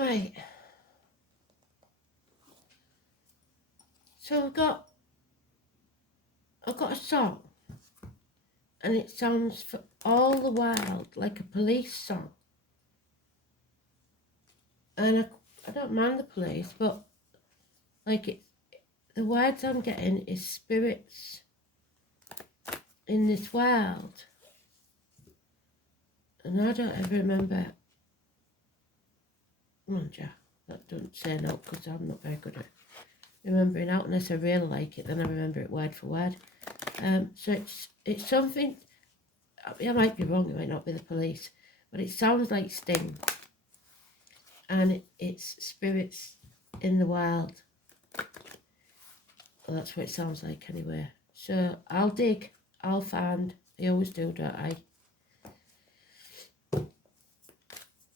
Right. So I've got a song, and it sounds for all the world like a police song. And I don't mind the police, but like the words I'm getting is spirits in this world. And I don't ever remember. Oh, yeah, that doesn't say no because I'm not very good at remembering out unless I really like it, then I remember it word for word. So it's something. I might be wrong. It might not be the police, but it sounds like Sting, and it's spirits in the wild. Well, that's what it sounds like anyway. So I'll dig. I'll find. I always do, don't I?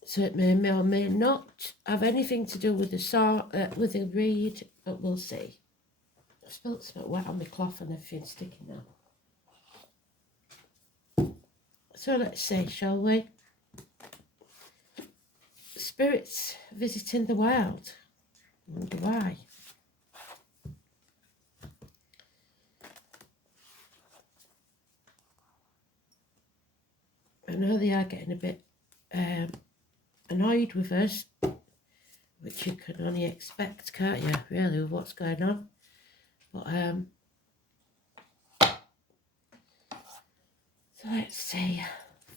So it may or may not have anything to do with the song, with the read, but we'll see. I spilled some wet on my cloth and everything's sticking now. So let's see, shall we? Spirits visiting the wild. I wonder why. I know they are getting a bit annoyed with us, which you can only expect, can't you, really, with what's going on. But so let's see,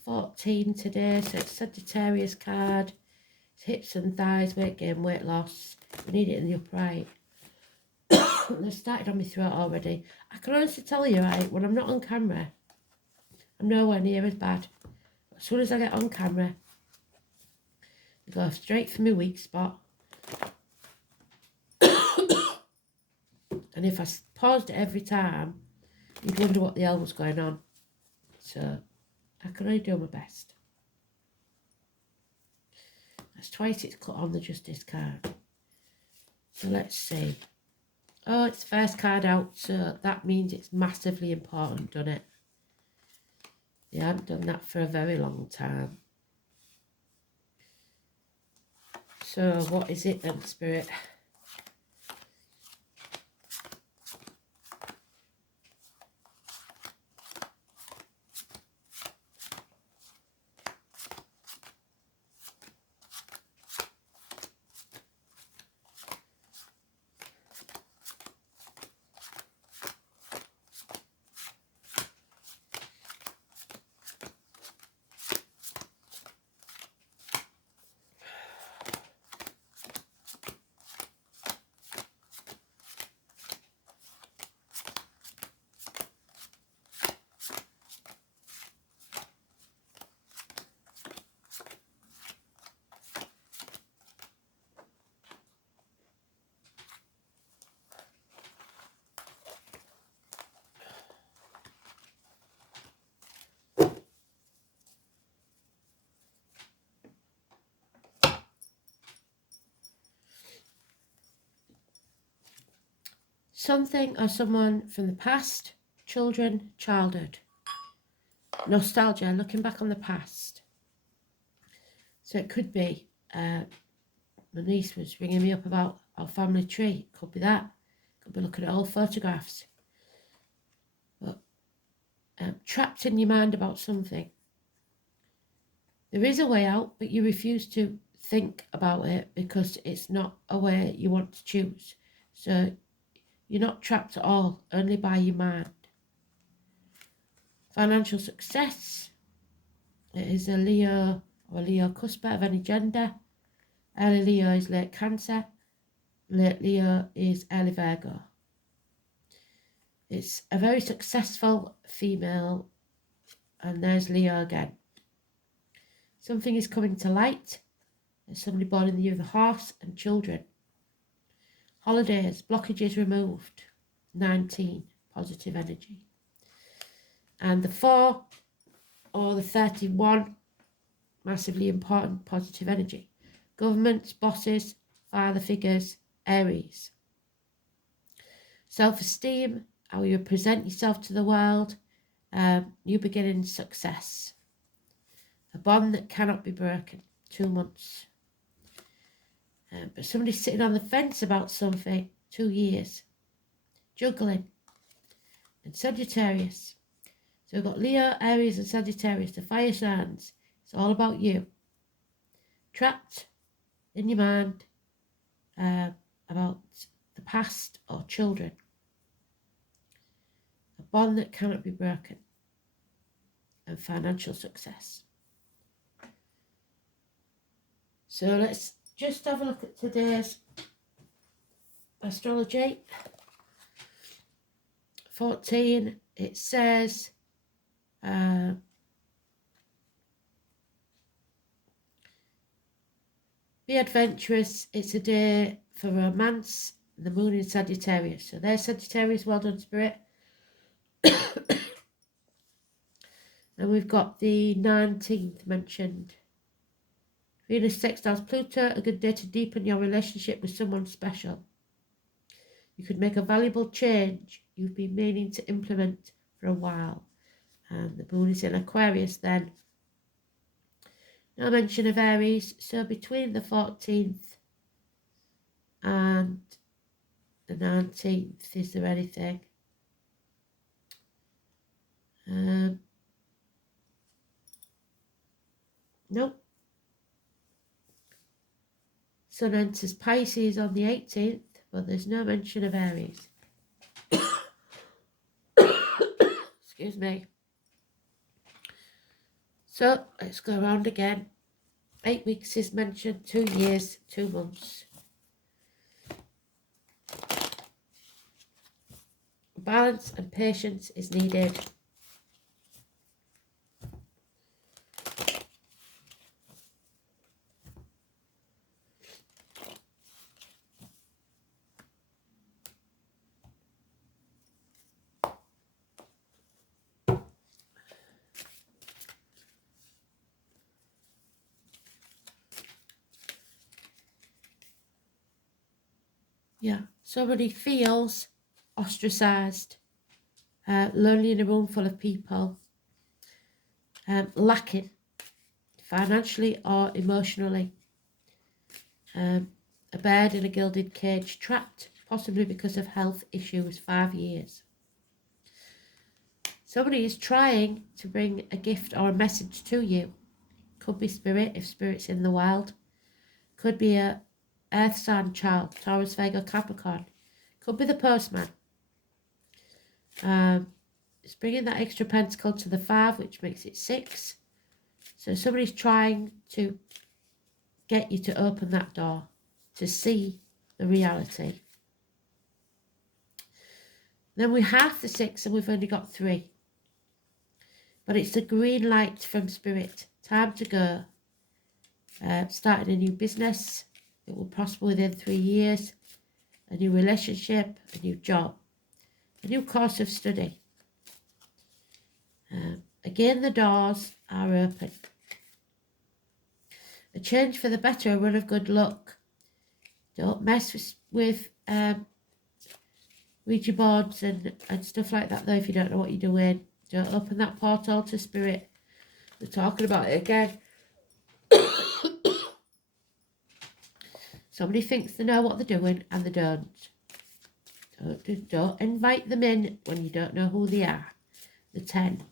14 today, so it's Sagittarius card. It's hips and thighs, weight gain, weight loss. We need it in the upright. They've started on my throat already. I can honestly tell you, right, when I'm not on camera, I'm nowhere near as bad. As soon as I get on camera, I go straight for my weak spot. And if I paused it every time, you'd wonder what the hell was going on. So I can only do my best. That's twice it's cut on the Justice card. So let's see. Oh, it's the first card out, so that means it's massively important, doesn't it? They haven't done that for a very long time. So what is it then, Spirit? Something or someone from the past, children, childhood. Nostalgia, looking back on the past. So it could be, my niece was ringing me up about our family tree. Could be that. Could be looking at old photographs. But trapped in your mind about something. There is a way out, but you refuse to think about it because it's not a way you want to choose. So you're not trapped at all, only by your mind. Financial success. It is a Leo or Leo cusper of any gender. Early Leo is late Cancer. Late Leo is early Virgo. It's a very successful female, and there's Leo again. Something is coming to light. There's somebody born in the year of the horse and children. Holidays, blockages removed. 19, positive energy. And the 4 or the 31, massively important, positive energy. Governments, bosses, father figures, Aries. Self-esteem, how you present yourself to the world, new beginnings, success. A bond that cannot be broken, 2 months. But somebody's sitting on the fence about something, 2 years. Juggling. And Sagittarius. So we've got Leo, Aries and Sagittarius, the fire signs. It's all about you. Trapped in your mind about the past or children. A bond that cannot be broken. And financial success. So let's just have a look at today's astrology. 14, it says be adventurous. It's a day for romance. The moon in Sagittarius. So there's Sagittarius. Well done, Spirit. And we've got the 19th mentioned. Venus sextiles Pluto, a good day to deepen your relationship with someone special. You could make a valuable change you've been meaning to implement for a while. And the moon is in Aquarius then. No mention of Aries, so between the 14th and the 19th, is there anything? Nope. Sun enters Pisces on the 18th, but there's no mention of Aries. Excuse me. So let's go around again. 8 weeks is mentioned, 2 years, 2 months. Balance and patience is needed. Yeah, somebody feels ostracised, lonely in a room full of people, lacking financially or emotionally, a bird in a gilded cage, trapped possibly because of health issues, 5 years. Somebody is trying to bring a gift or a message to you. Could be spirit, if spirit's in the wild. Could be a earth sign child, Taurus, Virgo, Capricorn. Could be the postman. It's bringing that extra pentacle to the 5, which makes it 6. So somebody's trying to get you to open that door, to see the reality. Then we have the 6 and we've only got 3. But it's the green light from spirit. Time to go. Starting a new business. It will prosper within 3 years. A new relationship, a new job, a new course of study. Again, the doors are open. A change for the better, a run of good luck. Don't mess with Ouija boards and stuff like that, though, if you don't know what you're doing. Don't open that portal to spirit. We're talking about it again. Somebody thinks they know what they're doing and they don't. Don't invite them in when you don't know who they are. The 10.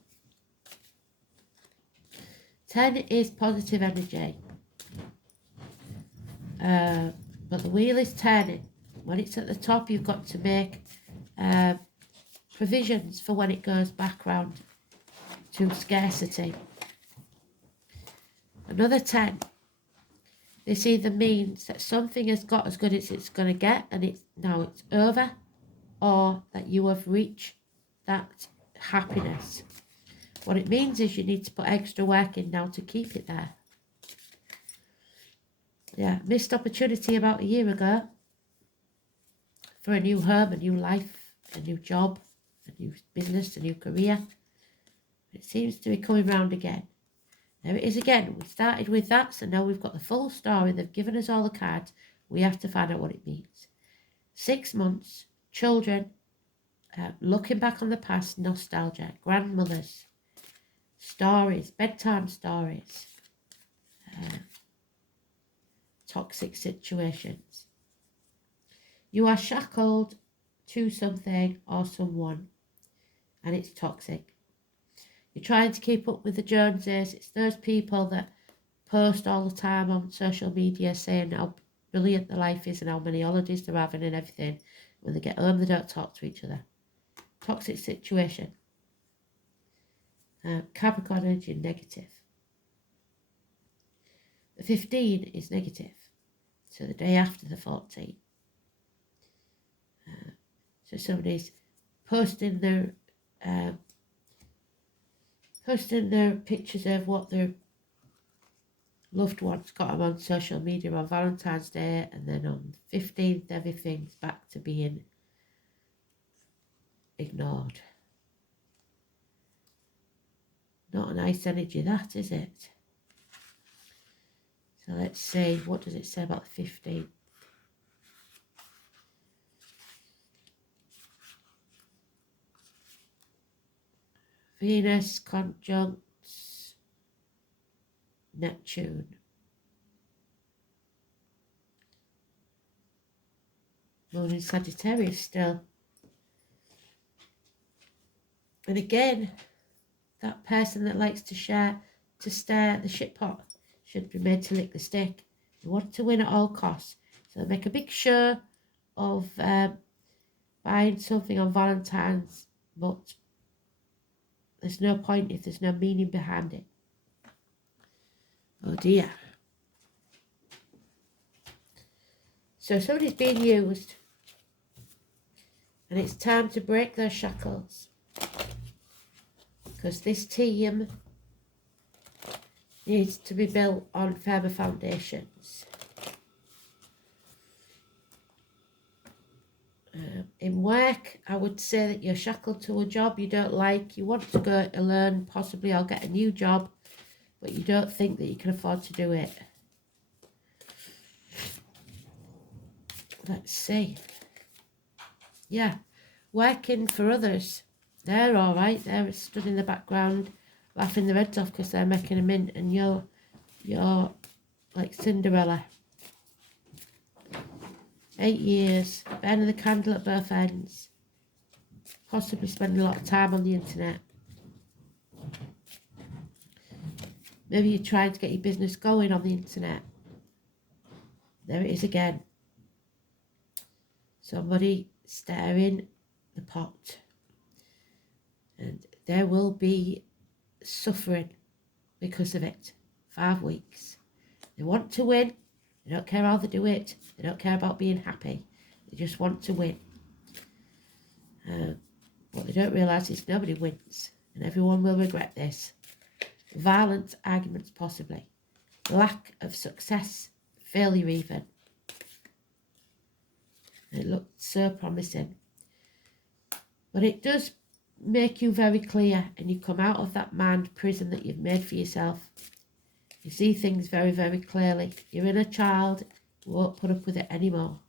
10 is positive energy. But the wheel is turning. When it's at the top, you've got to make provisions for when it goes back round to scarcity. Another 10. This either means that something has got as good as it's going to get and it's over, or that you have reached that happiness. What it means is you need to put extra work in now to keep it there. Yeah, missed opportunity about a year ago for a new home, a new life, a new job, a new business, a new career. It seems to be coming round again. There it is again. We started with that, so now we've got the full story. They've given us all the cards. We have to find out what it means. 6 months, children, looking back on the past, nostalgia, grandmothers, stories, bedtime stories, toxic situations. You are shackled to something or someone, and it's toxic. You're trying to keep up with the Joneses. It's those people that post all the time on social media saying how brilliant their life is and how many holidays they're having and everything. When they get home, they don't talk to each other. Toxic situation. Capricorn energy, negative. The 15 is negative. So the day after the 14. So somebody's posting their pictures of what their loved ones got them on social media on Valentine's Day, and then on the 15th everything's back to being ignored. Not a nice energy, that, is it? So let's see, what does it say about the 15th? Venus conjuncts Neptune. Moon in Sagittarius still. And again, that person that likes to stare at the shit pot should be made to lick the stick. They want to win at all costs. So they make a big show of buying something on Valentine's, but there's no point if there's no meaning behind it. Oh dear. So somebody's being used, and it's time to break their shackles, because this team needs to be built on firmer foundations. In work, I would say that you're shackled to a job you don't like. You want to go to learn possibly or get a new job, but you don't think that you can afford to do it. Let's see. Yeah, working for others. They're all right. They're stood in the background laughing their heads off because they're making a mint, and you're like Cinderella. 8 years, burning the candle at both ends. Possibly spending a lot of time on the internet. Maybe you're trying to get your business going on the internet. There it is again. Somebody stirring the pot. And there will be suffering because of it. 5 weeks. They want to win. They don't care how they do it. They don't care about being happy. They just want to win. What they don't realise is nobody wins. And everyone will regret this. Violent arguments possibly. Lack of success. Failure even. It looked so promising. But it does make you very clear, and you come out of that mind prison that you've made for yourself. You see things very, very clearly. Your inner child won't put up with it anymore.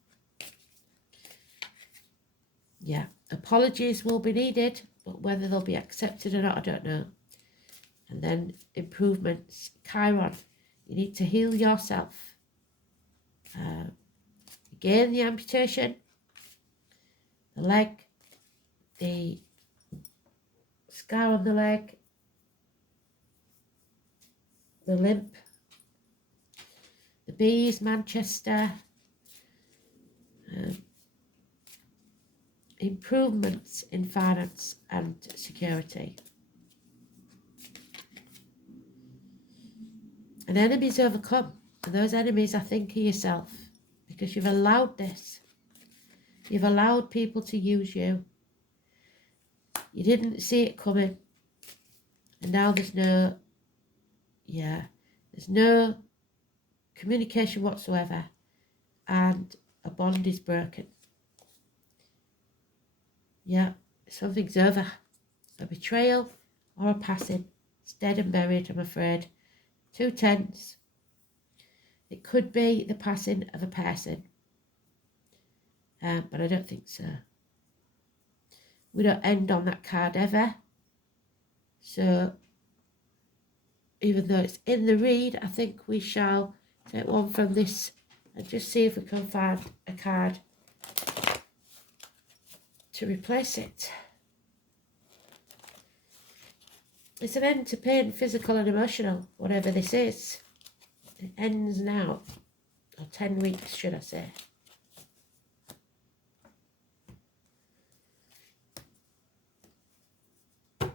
Yeah, apologies will be needed, but whether they'll be accepted or not, I don't know. And then improvements. Chiron, you need to heal yourself. Again, the amputation, the leg, the scar on the leg, the limp, the bees, Manchester, improvements in finance and security. And enemies overcome, and those enemies I think are yourself, because you've allowed this. You've allowed people to use you. You didn't see it coming, and now there's no communication whatsoever, and a bond is broken. Yeah, something's over. A betrayal or a passing. It's dead and buried, I'm afraid. 2 tens. It could be the passing of a person, but I don't think so. We don't end on that card ever. So even though it's in the read, I think we shall take one from this and just see if we can find a card to replace it. It's an end to pain, physical and emotional, whatever this is. It ends now, or 10 weeks, should I say. Oh,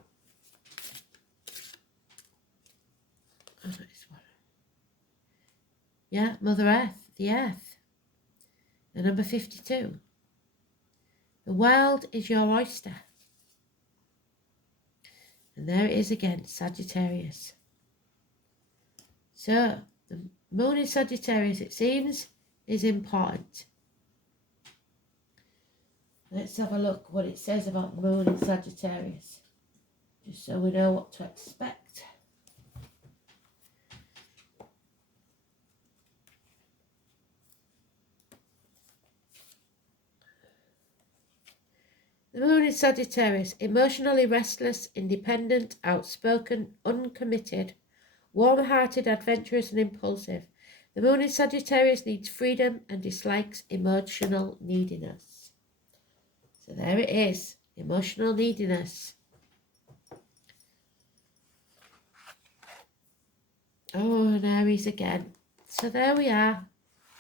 this one. Yeah, Mother Earth, the Earth. The number 52. The world is your oyster. And there it is again, Sagittarius. So, the moon in Sagittarius, it seems, is important. Let's have a look what it says about the moon in Sagittarius, just so we know what to expect. The moon in Sagittarius, emotionally restless, independent, outspoken, uncommitted, warm-hearted, adventurous and impulsive. The moon in Sagittarius needs freedom and dislikes emotional neediness. So there it is, emotional neediness. Oh, and Aries again. So there we are.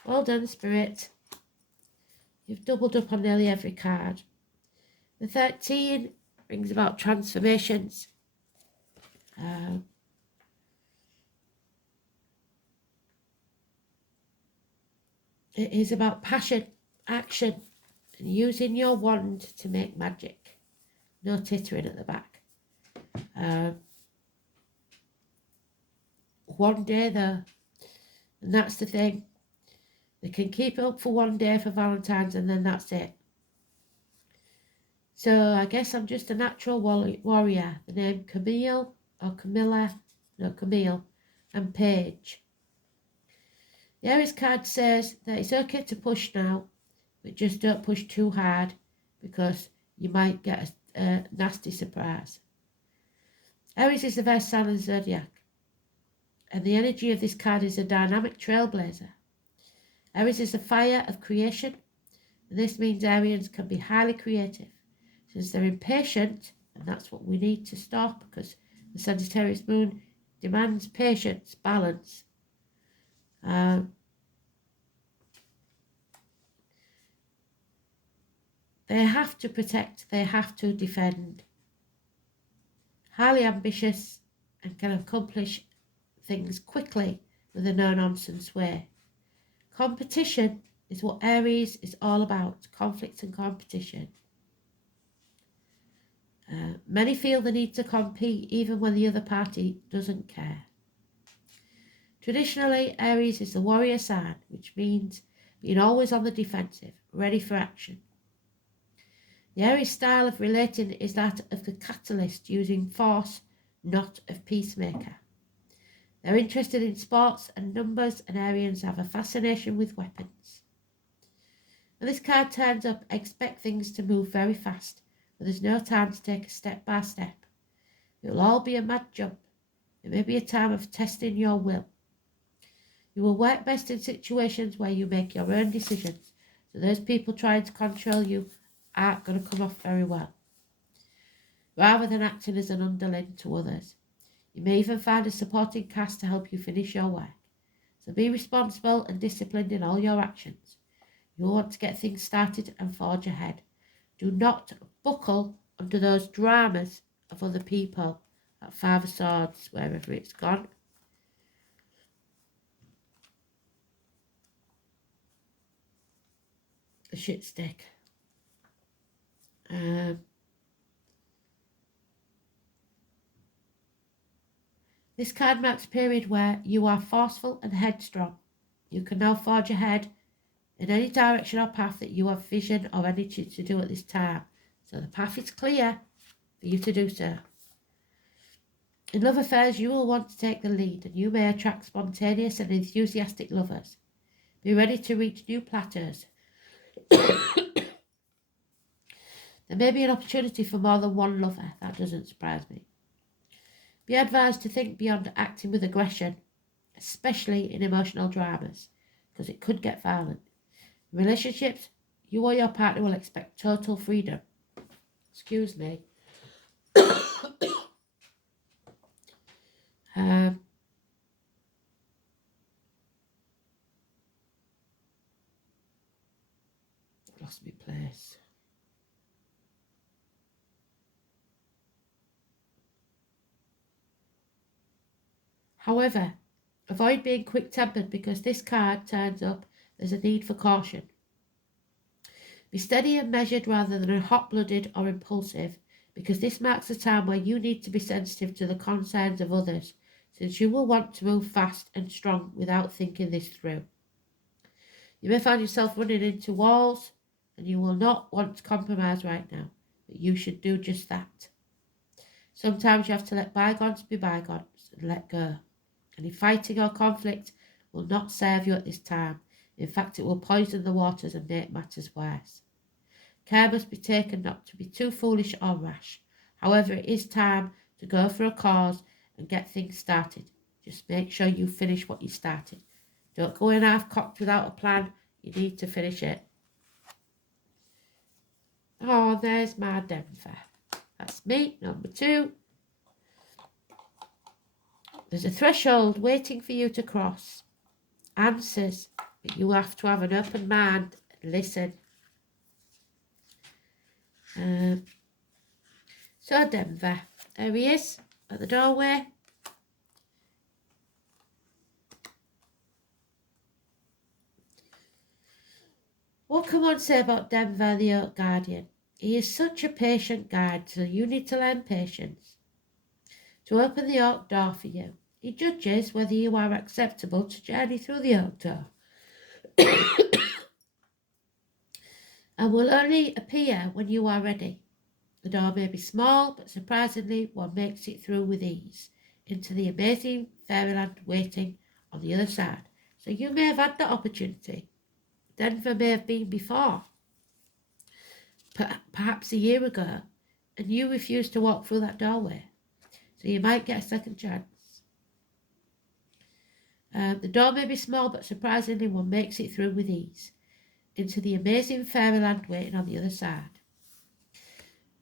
Well done, Spirit. You've doubled up on nearly every card. The 13 brings about transformations. It is about passion, action, and using your wand to make magic. No tittering at the back. One day though, and that's the thing. They can keep it up for one day for Valentine's and then that's it. So I guess I'm just a natural warrior. The name Camille or Camilla, no Camille, and Paige. The Aries card says that it's okay to push now, but just don't push too hard because you might get a nasty surprise. Aries is the first sign of the zodiac, and the energy of this card is a dynamic trailblazer. Aries is the fire of creation, and this means Arians can be highly creative. Since they're impatient, and that's what we need to stop because the Sagittarius moon demands patience, balance. They have to protect, they have to defend. Highly ambitious and can accomplish things quickly with a no-nonsense way. Competition is what Aries is all about, conflict and competition. Many feel the need to compete even when the other party doesn't care. Traditionally, Aries is the warrior sign, which means being always on the defensive, ready for action. The Aries style of relating is that of the catalyst, using force, not of peacemaker. They're interested in sports and numbers, and Arians have a fascination with weapons. When this card turns up, expect things to move very fast, but there's no time to take a step by step. It will all be a mad jump. It may be a time of testing your will. You will work best in situations where you make your own decisions, so those people trying to control you aren't going to come off very well, rather than acting as an underling to others. You may even find a supporting cast to help you finish your work. So be responsible and disciplined in all your actions. You want to get things started and forge ahead. Do not buckle under those dramas of other people. That Five of Swords, wherever it's gone. A shit stick. This card marks a period where you are forceful and headstrong. You can now forge ahead in any direction or path that you have vision or energy to do at this time. So the path is clear for you to do so. In love affairs, you will want to take the lead, and you may attract spontaneous and enthusiastic lovers. Be ready to reach new plateaus. There may be an opportunity for more than one lover. That doesn't surprise me. Be advised to think beyond acting with aggression, especially in emotional dramas, because it could get violent. Relationships, you or your partner will expect total freedom. Excuse me. Lost my place. However, avoid being quick-tempered because this card turns up there's a need for caution. Be steady and measured rather than hot-blooded or impulsive, because this marks a time where you need to be sensitive to the concerns of others, since you will want to move fast and strong without thinking this through. You may find yourself running into walls, and you will not want to compromise right now, but you should do just that. Sometimes you have to let bygones be bygones and let go. Any fighting or conflict will not serve you at this time. In fact, it will poison the waters and make matters worse. Care must be taken not to be too foolish or rash. However, it is time to go for a cause and get things started. Just make sure you finish what you started. Don't go in half-cocked without a plan. You need to finish it. Oh, there's my Denver. That's me, number 2. There's a threshold waiting for you to cross. Answers, but you have to have an open mind and listen. So Denver, there he is at the doorway. What can one say about Denver, the Oak Guardian? He is such a patient guide, so you need to learn patience. To open the oak door for you, he judges whether you are acceptable to journey through the oak door. And will only appear when you are ready. The door may be small, but surprisingly one makes it through with ease into the amazing fairyland waiting on the other side. So you may have had that opportunity. Denver may have been before, perhaps a year ago, and you refused to walk through that doorway. So you might get a second chance. The door may be small, but surprisingly one makes it through with ease into the amazing fairyland waiting on the other side.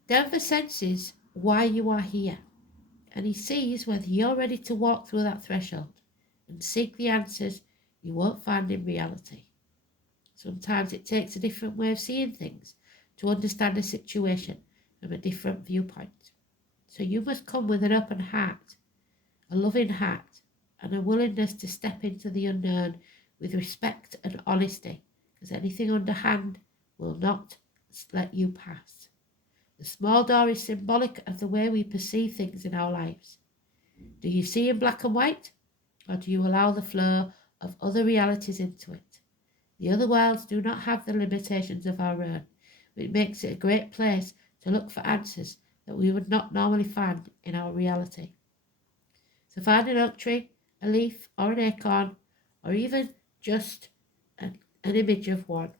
Denver senses why you are here, and he sees whether you're ready to walk through that threshold and seek the answers you won't find in reality. Sometimes it takes a different way of seeing things to understand a situation from a different viewpoint. So you must come with an open heart, a loving heart, and a willingness to step into the unknown with respect and honesty, because anything underhand will not let you pass. The small door is symbolic of the way we perceive things in our lives. Do you see in black and white, or do you allow the flow of other realities into it? The other worlds do not have the limitations of our own, which makes it a great place to look for answers that we would not normally find in our reality. So find an oak tree, a leaf, or an acorn, or even just an image of one,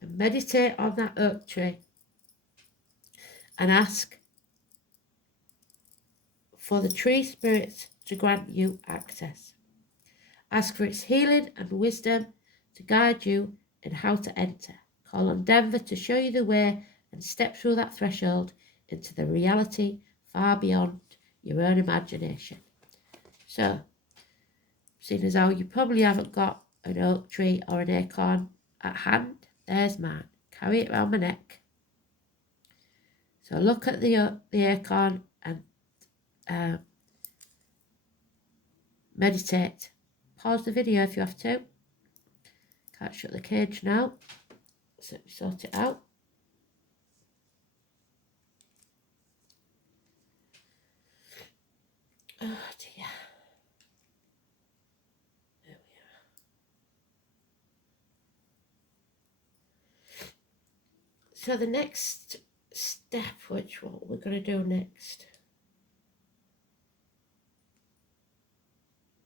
and meditate on that oak tree and ask for the tree spirits to grant you access. Ask for its healing and wisdom to guide you in how to enter. Call on Denver to show you the way and step through that threshold into the reality far beyond your own imagination. So, seeing as how you probably haven't got an oak tree or an acorn at hand, there's mine. Carry it around my neck. So look at the acorn and meditate. Pause the video if you have to. Can't shut the cage now. So sort it out. Oh dear. There we are. So the next step, which what we're going to do next.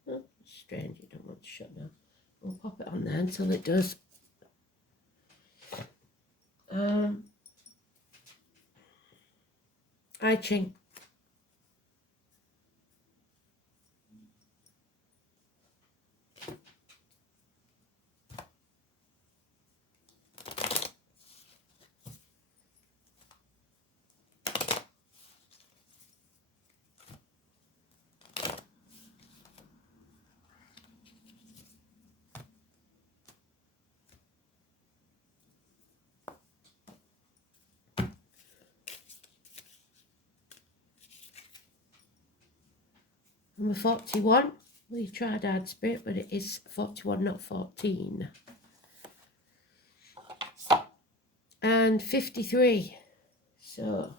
Oh, strange, you don't want to shut now. We'll pop it on there until it does. I Ching. Number 41. We tried hard spirit, but it is 41, not 14. And 53. So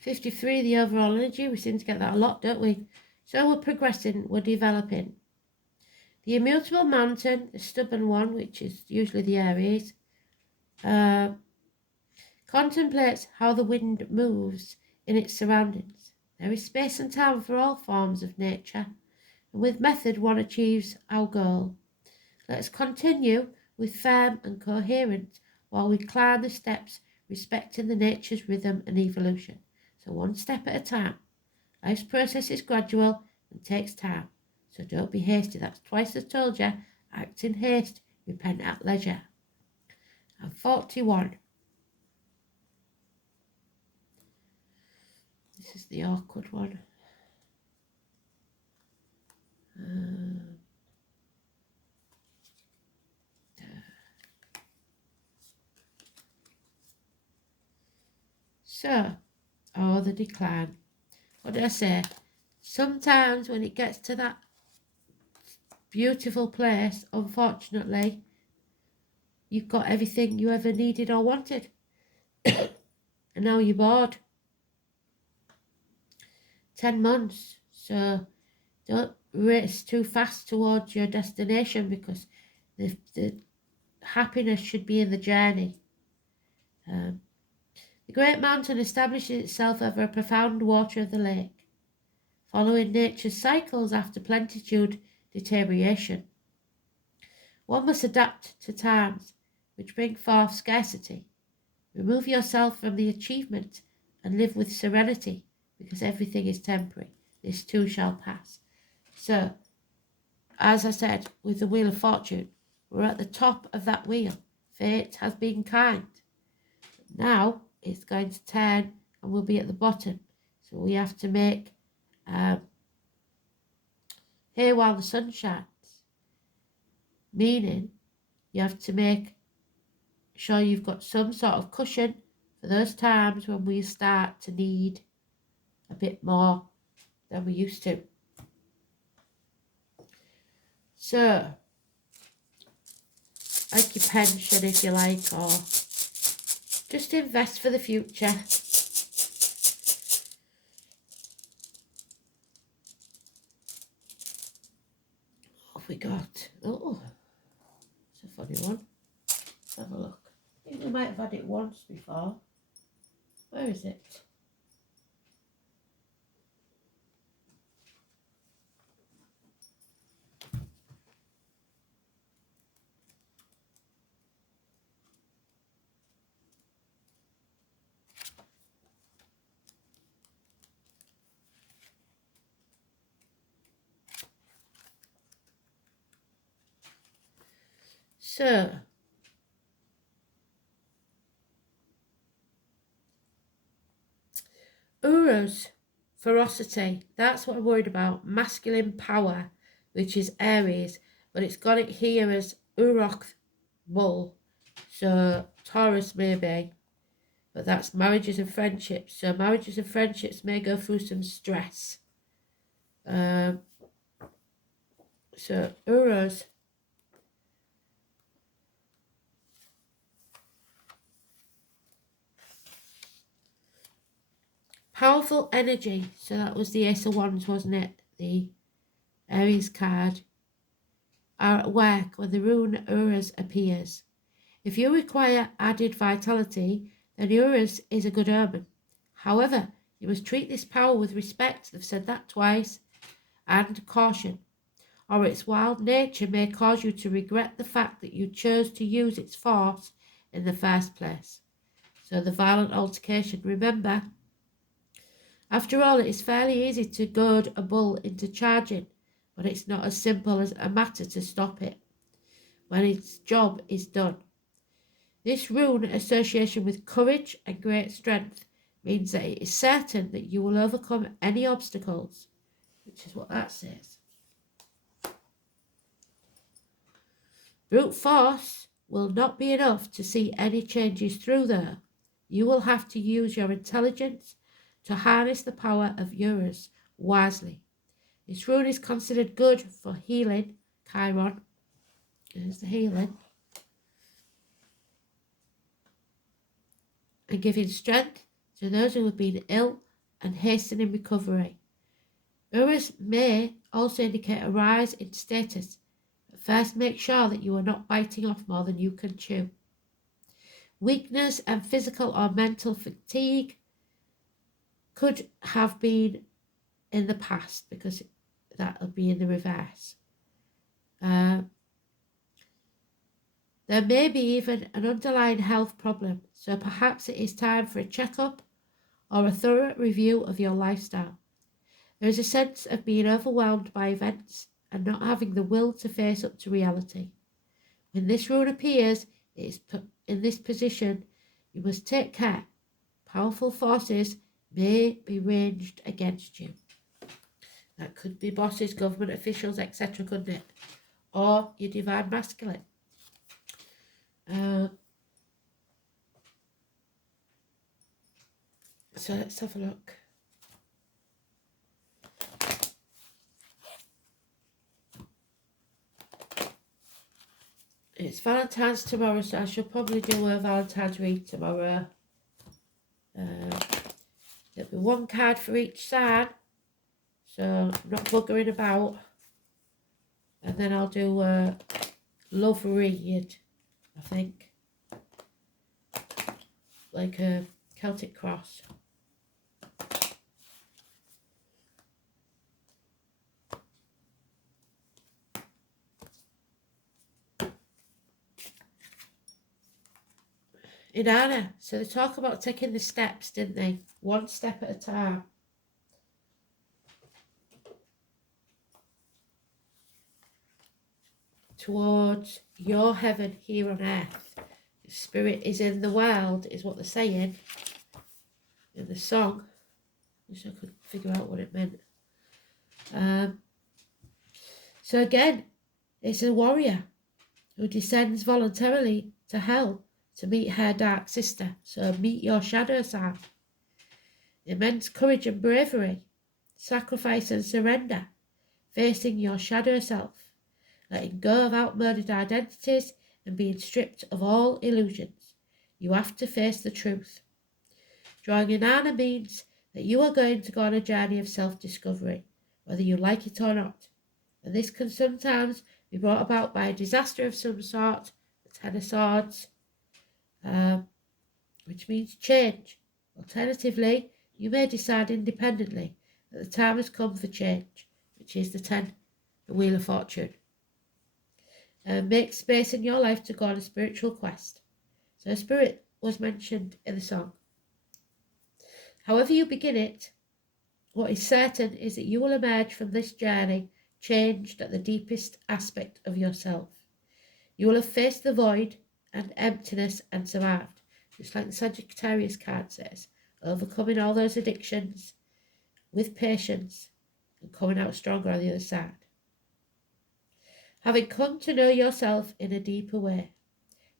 53, the overall energy. We seem to get that a lot, don't we? So we're progressing, we're developing. The immutable mountain, the stubborn one, which is usually the Aries, contemplates how the wind moves in its surroundings. There is space and time for all forms of nature, and with method one achieves our goal. Let us continue with firm and coherent while we climb the steps, respecting the nature's rhythm and evolution. So one step at a time. Life's process is gradual and takes time, so don't be hasty. That's twice as told you. Act in haste, repent at leisure. And 41. This is the awkward one. So, the decline. What did I say? Sometimes when it gets to that beautiful place, unfortunately, you've got everything you ever needed or wanted. And now you're bored. 10 months. So don't race too fast towards your destination, because the happiness should be in the journey. The great mountain establishes itself over a profound water of the lake, following nature's cycles after plenitude deterioration. One must adapt to times which bring forth scarcity. Remove yourself from the achievement and live with serenity, because everything is temporary. This too shall pass. So, as I said, with the Wheel of Fortune, we're at the top of that wheel. Fate has been kind. Now it's going to turn and we'll be at the bottom. So we have to make hay while the sun shines. Meaning you have to make sure you've got some sort of cushion for those times when we start to need a bit more than we used to. So, like your pension if you like, or just invest for the future. What have we got? Oh, it's a funny one. Let's have a look. I think we might have had it once before. Where is it? So, Uranus, ferocity, that's what I'm worried about. Masculine power, which is Aries, but it's got it here as Urok, bull. So Taurus maybe, but that's marriages and friendships. So marriages and friendships may go through some stress. So Uranus. Powerful energy. So that was the Ace of Wands, wasn't it? The Aries card. Are at work when the rune Uranus appears. If you require added vitality, then Uranus is a good omen. However, you must treat this power with respect, they've said that twice, and caution, or its wild nature may cause you to regret the fact that you chose to use its force in the first place. So the violent altercation, remember, after all, it is fairly easy to goad a bull into charging, but it's not as simple as a matter to stop it when its job is done. This rune association with courage and great strength means that it is certain that you will overcome any obstacles, which is what that says. Brute force will not be enough to see any changes through there. You will have to use your intelligence to harness the power of Urus wisely. This rune is considered good for healing, Chiron. There's the healing. And giving strength to those who have been ill and hastening recovery. Urus may also indicate a rise in status, but first make sure that you are not biting off more than you can chew. Weakness and physical or mental fatigue could have been in the past, because that will be in the reverse. There may be even an underlying health problem, so perhaps it is time for a checkup or a thorough review of your lifestyle. There is a sense of being overwhelmed by events and not having the will to face up to reality. When this rune appears, it is in this position. You must take care. Powerful forces may be ranged against you. That could be bosses, government officials, etc., couldn't it? Or your divine masculine. So let's have a look. It's Valentine's tomorrow, so I should probably do a Valentine's read tomorrow. There'll be one card for each sign, so I'm not buggering about. And then I'll do a love read, I think. Like a Celtic cross. Inanna, so they talk about taking the steps, didn't they? One step at a time. Towards your heaven here on earth. Spirit is in the world, is what they're saying in the song. Wish I could figure out what it meant. So again, it's a warrior who descends voluntarily to hell to meet her dark sister. So meet your shadow side. Immense courage and bravery, sacrifice and surrender, facing your shadow self, letting go of outmoded identities and being stripped of all illusions. You have to face the truth. Drawing Inanna means that you are going to go on a journey of self-discovery, whether you like it or not. And this can sometimes be brought about by a disaster of some sort, the Ten of Swords, which means change. Alternatively, you may decide independently that the time has come for change, which is the 10, the Wheel of Fortune. Make space in your life to go on a spiritual quest. So spirit was mentioned in the song. However you begin it, what is certain is that you will emerge from this journey changed at the deepest aspect of yourself. You will have faced the void and emptiness and survived, just like the Sagittarius card says, overcoming all those addictions with patience and coming out stronger on the other side. Having come to know yourself in a deeper way,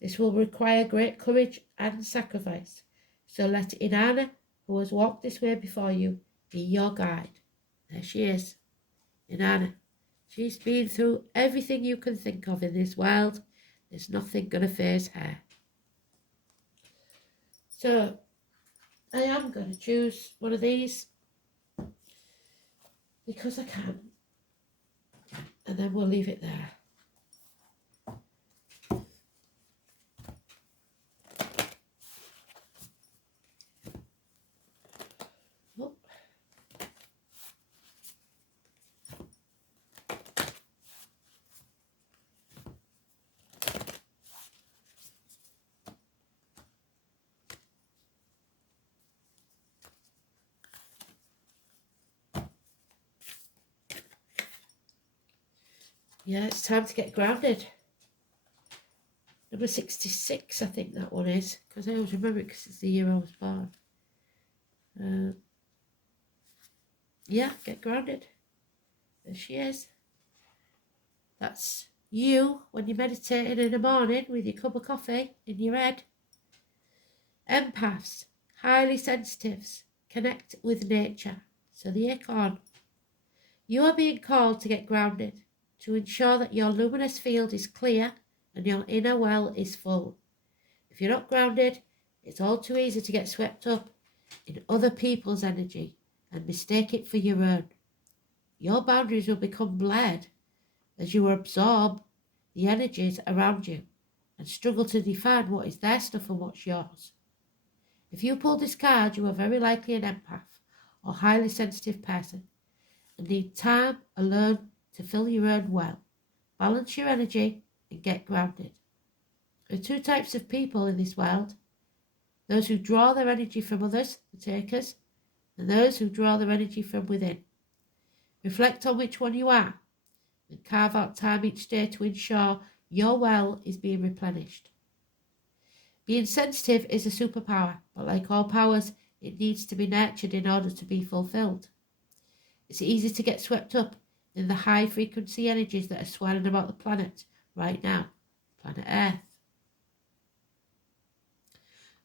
this will require great courage and sacrifice. So let Inanna, who has walked this way before you, be your guide. There she is, Inanna. She's been through everything you can think of in this world. There's nothing going to faze her. So, I am going to choose one of these because I can. And then we'll leave it there. Oh. Yeah, it's time to get grounded. Number 66, I think that one is, because I always remember it because it's the year I was born. Yeah, get grounded. There she is. That's you when you're meditating in the morning with your cup of coffee in your head. Empaths. Highly sensitives connect with nature. So the acorn. You are being called to get grounded, to ensure that your luminous field is clear and your inner well is full. If you're not grounded, it's all too easy to get swept up in other people's energy and mistake it for your own. Your boundaries will become blurred as you absorb the energies around you and struggle to define what is their stuff and what's yours. If you pull this card, you are very likely an empath or highly sensitive person and need time alone to fill your own well, balance your energy and get grounded. There are two types of people in this world: those who draw their energy from others, the takers, and those who draw their energy from within. Reflect on which one you are and carve out time each day to ensure your well is being replenished. Being sensitive is a superpower, but like all powers, it needs to be nurtured in order to be fulfilled. It's easy to get swept up in the high frequency energies that are swirling about the planet right now, planet Earth.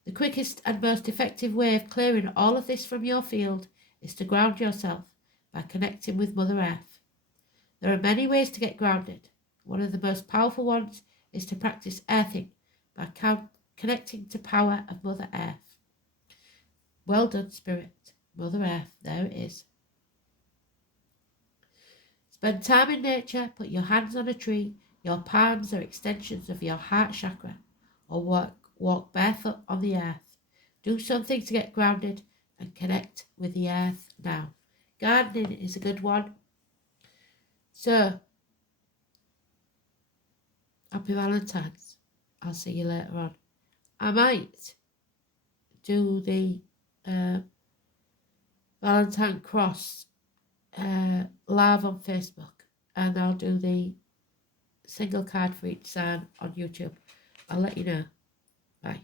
The quickest and most effective way of clearing all of this from your field is to ground yourself by connecting with Mother Earth. There are many ways to get grounded. One of the most powerful ones is to practice earthing by connecting to power of Mother Earth. Well done, Spirit. Mother Earth, there it is. Spend time in nature, put your hands on a tree. Your palms are extensions of your heart chakra, or walk barefoot on the earth. Do something to get grounded and connect with the earth now. Gardening is a good one. So, happy Valentine's. I'll see you later on. I might do the Valentine cross live on Facebook, and I'll do the single card for each sign on YouTube. I'll let you know. Bye.